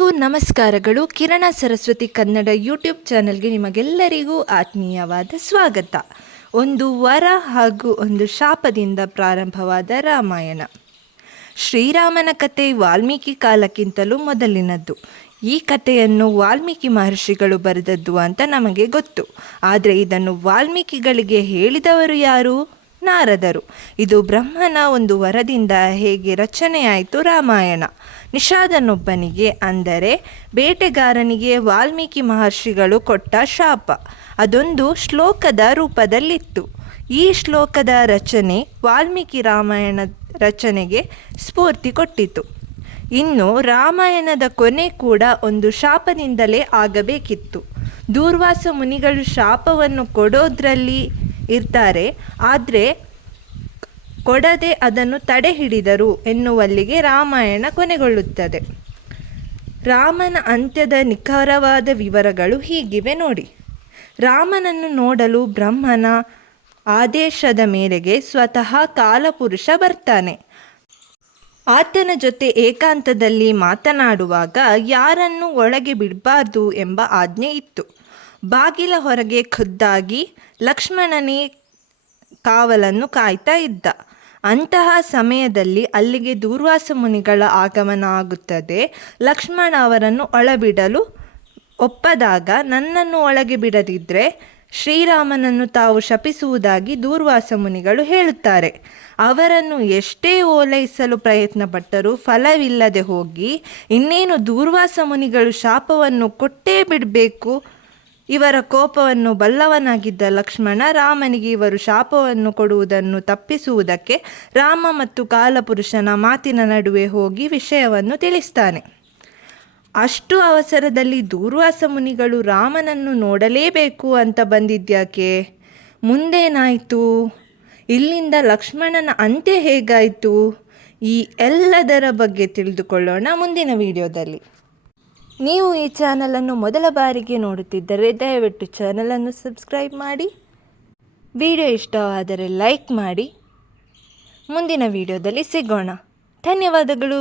ನಮಸ್ಕಾರಗಳು. ಕಿರಣ ಸರಸ್ವತಿ ಕನ್ನಡ ಯೂಟ್ಯೂಬ್ ಚಾನೆಲ್ಗೆ ನಿಮಗೆಲ್ಲರಿಗೂ ಆತ್ಮೀಯವಾದ ಸ್ವಾಗತ. ಒಂದು ವರ ಹಾಗೂ ಒಂದು ಶಾಪದಿಂದ ಪ್ರಾರಂಭವಾದ ರಾಮಾಯಣ. ಶ್ರೀರಾಮನ ಕತೆ ವಾಲ್ಮೀಕಿ ಕಾಲಕ್ಕಿಂತಲೂ ಮೊದಲಿನದ್ದು. ಈ ಕಥೆಯನ್ನು ವಾಲ್ಮೀಕಿ ಮಹರ್ಷಿಗಳು ಬರೆದದ್ದು ಅಂತ ನಮಗೆ ಗೊತ್ತು. ಆದರೆ ಇದನ್ನು ವಾಲ್ಮೀಕಿಗಳಿಗೆ ಹೇಳಿದವರು ಯಾರು? ನಾರದರು ಇದು ಬ್ರಹ್ಮನ ಒಂದು ವರದಿಂದ ಹೇಗೆ ರಚನೆಯಾಯಿತು ರಾಮಾಯಣ. ನಿಷಾದನೊಬ್ಬನಿಗೆ ಅಂದರೆ ಬೇಟೆಗಾರನಿಗೆ ವಾಲ್ಮೀಕಿ ಮಹರ್ಷಿಗಳು ಕೊಟ್ಟ ಶಾಪ. ಅದೊಂದು ಶ್ಲೋಕದ ರೂಪದಲ್ಲಿತ್ತು. ಈ ಶ್ಲೋಕದ ರಚನೆ ವಾಲ್ಮೀಕಿ ರಾಮಾಯಣ ರಚನೆಗೆ ಸ್ಫೂರ್ತಿ ಕೊಟ್ಟಿತು. ಇನ್ನು ರಾಮಾಯಣದ ಕೊನೆ ಕೂಡ ಒಂದು ಶಾಪದಿಂದಲೇ ಆಗಬೇಕಿತ್ತು. ದೂರ್ವಾಸ ಮುನಿಗಳು ಶಾಪವನ್ನು ಕೊಡೋದ್ರಲ್ಲಿ ಇರ್ತಾರೆ. ಆದರೆ ಕೊಡದೆ ಅದನ್ನು ತಡೆ ಹಿಡಿದರು ಎನ್ನುವಲ್ಲಿಗೆ ರಾಮಾಯಣ ಕೊನೆಗೊಳ್ಳುತ್ತದೆ. ರಾಮನ ಅಂತ್ಯದ ನಿಖರವಾದ ವಿವರಗಳು ಹೀಗಿವೆ ನೋಡಿ. ರಾಮನನ್ನು ನೋಡಲು ಬ್ರಹ್ಮನ ಆದೇಶದ ಮೇರೆಗೆ ಸ್ವತಃ ಕಾಲಪುರುಷ ಬರ್ತಾನೆ. ಆತನ ಜೊತೆ ಏಕಾಂತದಲ್ಲಿ ಮಾತನಾಡುವಾಗ ಯಾರನ್ನು ಒಳಗೆ ಬಿಡಬಾರ್ದು ಎಂಬ ಆಜ್ಞೆ ಇತ್ತು. ಬಾಗಿಲ ಹೊರಗೆ ಖುದ್ದಾಗಿ ಲಕ್ಷ್ಮಣನೇ ಕಾವಲನ್ನು ಕಾಯ್ತಾ ಇದ್ದ. ಅಂತಹ ಸಮಯದಲ್ಲಿ ಅಲ್ಲಿಗೆ ದೂರ್ವಾಸ ಮುನಿಗಳ ಆಗಮನ ಆಗುತ್ತದೆ. ಲಕ್ಷ್ಮಣ ಅವರನ್ನು ಒಳಬಿಡಲು ಒಪ್ಪದಾಗ ನನ್ನನ್ನು ಒಳಗೆ ಬಿಡದಿದ್ದರೆ ಶ್ರೀರಾಮನನ್ನು ತಾವು ಶಪಿಸುವುದಾಗಿ ದೂರ್ವಾಸ ಮುನಿಗಳು ಹೇಳುತ್ತಾರೆ. ಅವರನ್ನು ಎಷ್ಟೇ ಓಲೈಸಲು ಪ್ರಯತ್ನಪಟ್ಟರೂ ಫಲವಿಲ್ಲದೆ ಹೋಗಿ ಇನ್ನೇನು ದೂರ್ವಾಸ ಮುನಿಗಳು ಶಾಪವನ್ನು ಕೊಟ್ಟೇ ಬಿಡಬೇಕು? ಇವರ ಕೋಪವನ್ನು ಬಲ್ಲವನಾಗಿದ್ದ ಲಕ್ಷ್ಮಣ ರಾಮನಿಗೆ ಇವರು ಶಾಪವನ್ನು ಕೊಡುವುದನ್ನು ತಪ್ಪಿಸುವುದಕ್ಕೆ ರಾಮ ಮತ್ತು ಕಾಲಪುರುಷನ ಮಾತಿನ ನಡುವೆ ಹೋಗಿ ವಿಷಯವನ್ನು ತಿಳಿಸ್ತಾನೆ. ಅಷ್ಟು ಅವಸರದಲ್ಲಿ ದೂರ್ವಾಸ ಮುನಿಗಳು ರಾಮನನ್ನು ನೋಡಲೇಬೇಕು ಅಂತ ಬಂದಿದ್ಯಾಕೆ? ಮುಂದೇನಾಯಿತು? ಇಲ್ಲಿಂದ ಲಕ್ಷ್ಮಣನ ಅಂತ್ಯ ಹೇಗಾಯಿತು? ಈ ಎಲ್ಲದರ ಬಗ್ಗೆ ತಿಳಿದುಕೊಳ್ಳೋಣ ಮುಂದಿನ ವಿಡಿಯೋದಲ್ಲಿ. ನೀವು ಈ ಚಾನಲನ್ನು ಮೊದಲ ಬಾರಿಗೆ ನೋಡುತ್ತಿದ್ದರೆ ದಯವಿಟ್ಟು ಚಾನಲನ್ನು ಸಬ್ಸ್ಕ್ರೈಬ್ ಮಾಡಿ. ವಿಡಿಯೋ ಇಷ್ಟವಾದರೆ ಲೈಕ್ ಮಾಡಿ. ಮುಂದಿನ ವಿಡಿಯೋದಲ್ಲಿ ಸಿಗೋಣ. ಧನ್ಯವಾದಗಳು.